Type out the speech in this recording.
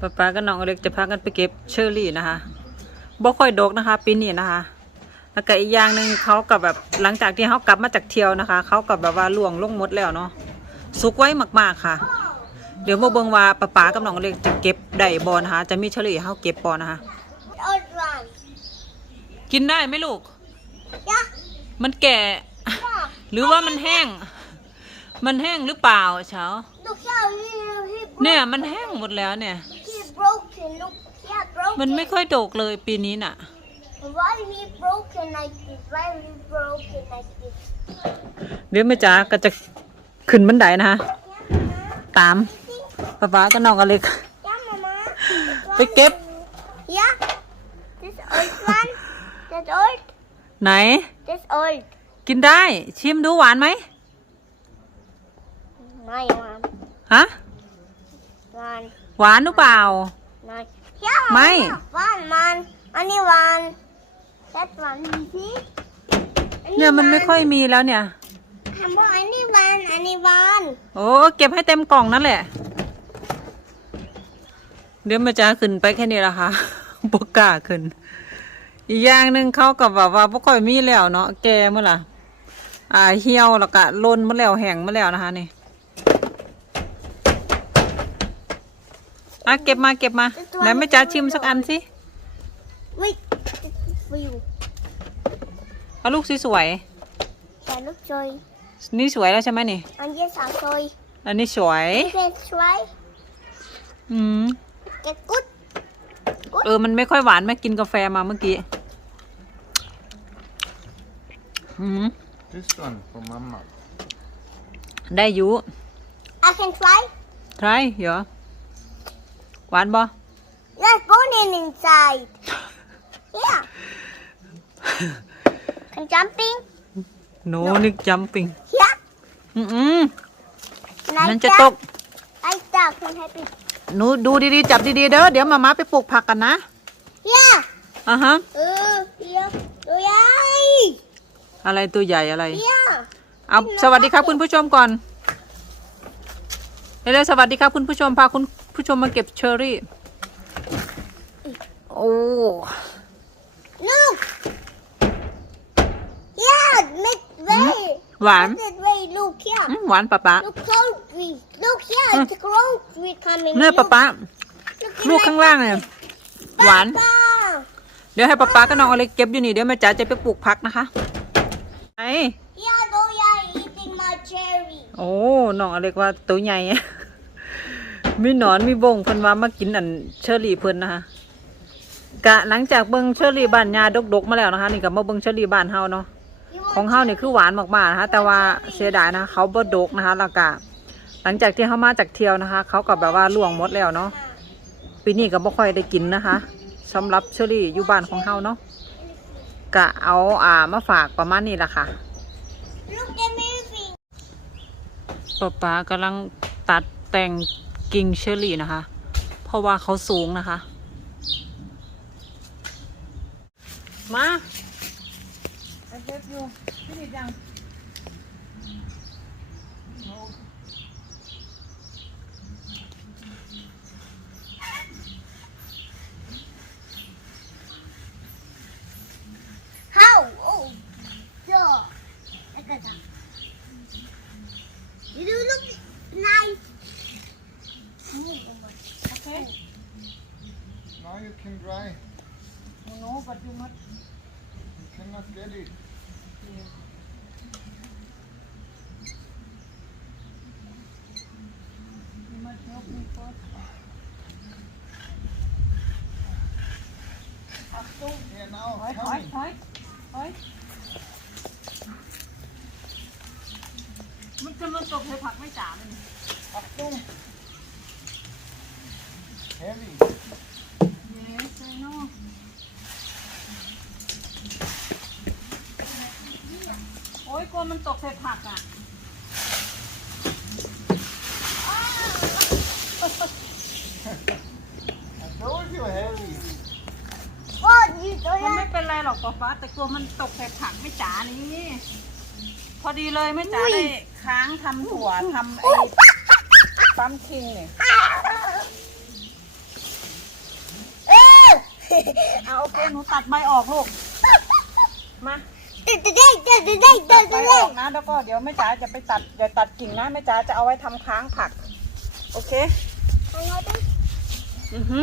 ป้าป้ากับน้องอเล็กจะพากันไปเก็บเชอร์รี่นะคะบ่ค่อยดกนะคะ ปีนี้นะคะแล้วก็อีกอย่างหนึ่งเขากับแบบหลังจากที่เขากลับมาจากเที่ยวนะคะเขากับแบบว่าล่วงลงหมดแล้วเนาะสุกไว้มากๆค่ะ เดี๋ยวมาเบิ่งว่าป้าป้ากับน้องอเล็กจะเก็บได้บ่นะคะจะมีเชอร์รี่เขาเก็บบ่นะคะกินได้ไหมลูก มันแก่ หรือว่ามันแห้ง มันแห้งหรือเปล่าเช้าเนี่ยมันแห้งหมดแล้วเนี่ย broken. Look, yeah, broken. มันไม่ค่อยดกเลยปีนี้น่ะ Why he broken like this? Why he broken like this? เดี๋ยวแม่จ๋าก็จะขึ้นบันไดนะคะตามป้าป้าก็น้องอเล็ก Yeah, mama. This ไปเก็บ one- Yeah. This old one. That's old. ไหน This old. กินได้ ชิมดูหวานไหม My one. ฮะ One. หวานหรือเปล่า Nine. Yeah. Mai. One, one. Only one. That one. You see? Only เนี่ยมันไม่ one. ค่อยมีแล้วเนี่ย Mama, only one. Only one. โอ้เก็บให้เต็มกล่องนั่นแหละ เดี๋ยวแม่จ๋าขึ้นไปแค่นี้ละค่ะบกกล้าขึ้น อีกอย่างหนึ่งเขากับแบบว่าบ่ค่อยมีแล้วเนาะแกเมื่อล่ะ อ่าเหี่ยวแล้วก็ล้นมาแล้วแห้งมาแล้วนะคะนี่ อะเก็บมาเก็บมาไหนแม่จ๋าชิมสักอันสิ Wait. This is for you. เอาลูกสวย Yeah, look, Joy. ๆนี่สวยแล้วใช่ไหมนี่ And yes, I'll show you. อันนี้สวย You can try. อืม Get good. เออมันไม่ค่อยหวานแม่กินกาแฟมาเมื่อกี้อืม This one for Mama. ได้อยู่ I can try. ทรายเหรอ หวานบ่ Let's go in inside. Yeah. Can jumping? โนนิกจัมปิง Yeah. อืมอืม Like มันจะ that. ตก Like that. Can happy. หนูดูดีๆ จับดีๆ เด้อ เดี๋ยวมาม่าไปปลูกผักกันนะ Yeah. อะฮะ Uh, yeah. Oh, yeah. อะไรตัวใหญ่อะไร Yeah. เอาสวัสดีครับคุณผู้ชมก่อน เร็วๆสวัสดีครับคุณผู้ชมพาคุณผู้ชมมาเก็บเชอร์รี่ โอ้ Look. Yeah. Make way. หวาน Make way. Look here. อืมหวานปะป๊า Look, crow tree. Look here. It's a crow tree coming. เนี่ยปะ Look. ป๊า Look, ลูกข้างล่างเนี่ยหวาน Papa. เดี๋ยวให้ป๊าป๊ากับน้องอะไรเก็บอยู่นี่เดี๋ยวแม่จ๋าจะไปปลูกผักนะคะไอ Yeah, no, yeah, eating my cherry. โอ้น้องอะไรว่าตัวใหญ่ มีหนอนมีบงเพิ่นว่ามากินอันเชอรี่เพิ่นนะคะกะหลังจากเบิ่งเชอรี่บ้านยาดกๆมาแล้วนะคะนี่ก็มาเบิ่งเชอรี่บ้านเฮาเนาะ You want ของเฮานี่คือหวานมากๆนะคะแต่ว่าเสียดายนะคะเขาบ่ดกนะคะแล้วก็หลังจากที่เขามาจากเที่ยวนะคะ เขาก็แบบว่าล่วงหมดแล้วเนาะปีนี้ก็บ่ค่อยได้กินนะคะสำหรับเชอรี่อยู่บ้านของเฮาเนาะกะเอาอ่ามาฝากประมาณนี้ละค่ะ Look, they're moving. ป๊าป๊ากำลังตัดแต่ง กิ่งเชอรี่นะคะ เพราะว่าเขาสูงนะคะ มาเก็บอยู่พี่นิดยัง How? Oh, yeah. Look at that. You do look nice. โอเค Now you can dry. โน้ปัดยุมัด You cannot get it. You must help me first. Here now, ถอยถอย coming. ถอยถอยมันจะมาตกใส่ผักไม่จ๋าเลย Achtung. Heavy. Yes I know โอ้ยกลัวมันตกใส่ผักอะ I told you heavy. What you มัน do? ไม่เป็นไรหรอกป๊าป๊าแต่กลัวมันตกใส่ผักไม่จ๋านี่ พอดีเลยไม่จ๋าได้ค้างทำถั่วทำไอ้ปั๊มคิงเนี่ย เคหนูตัดใบออกลูก มาเด็ดเด็ดเด็ดเด็ดเด็ดเด็ดใบเด็อดอกนะแล้วก็เดี๋ยวแม่จ๋าจะไปตัดเดี๋ยวตัดกิ่งนะแม่จ๋าจะเอาไว้ทำค้างผัก โอเคอือฮึ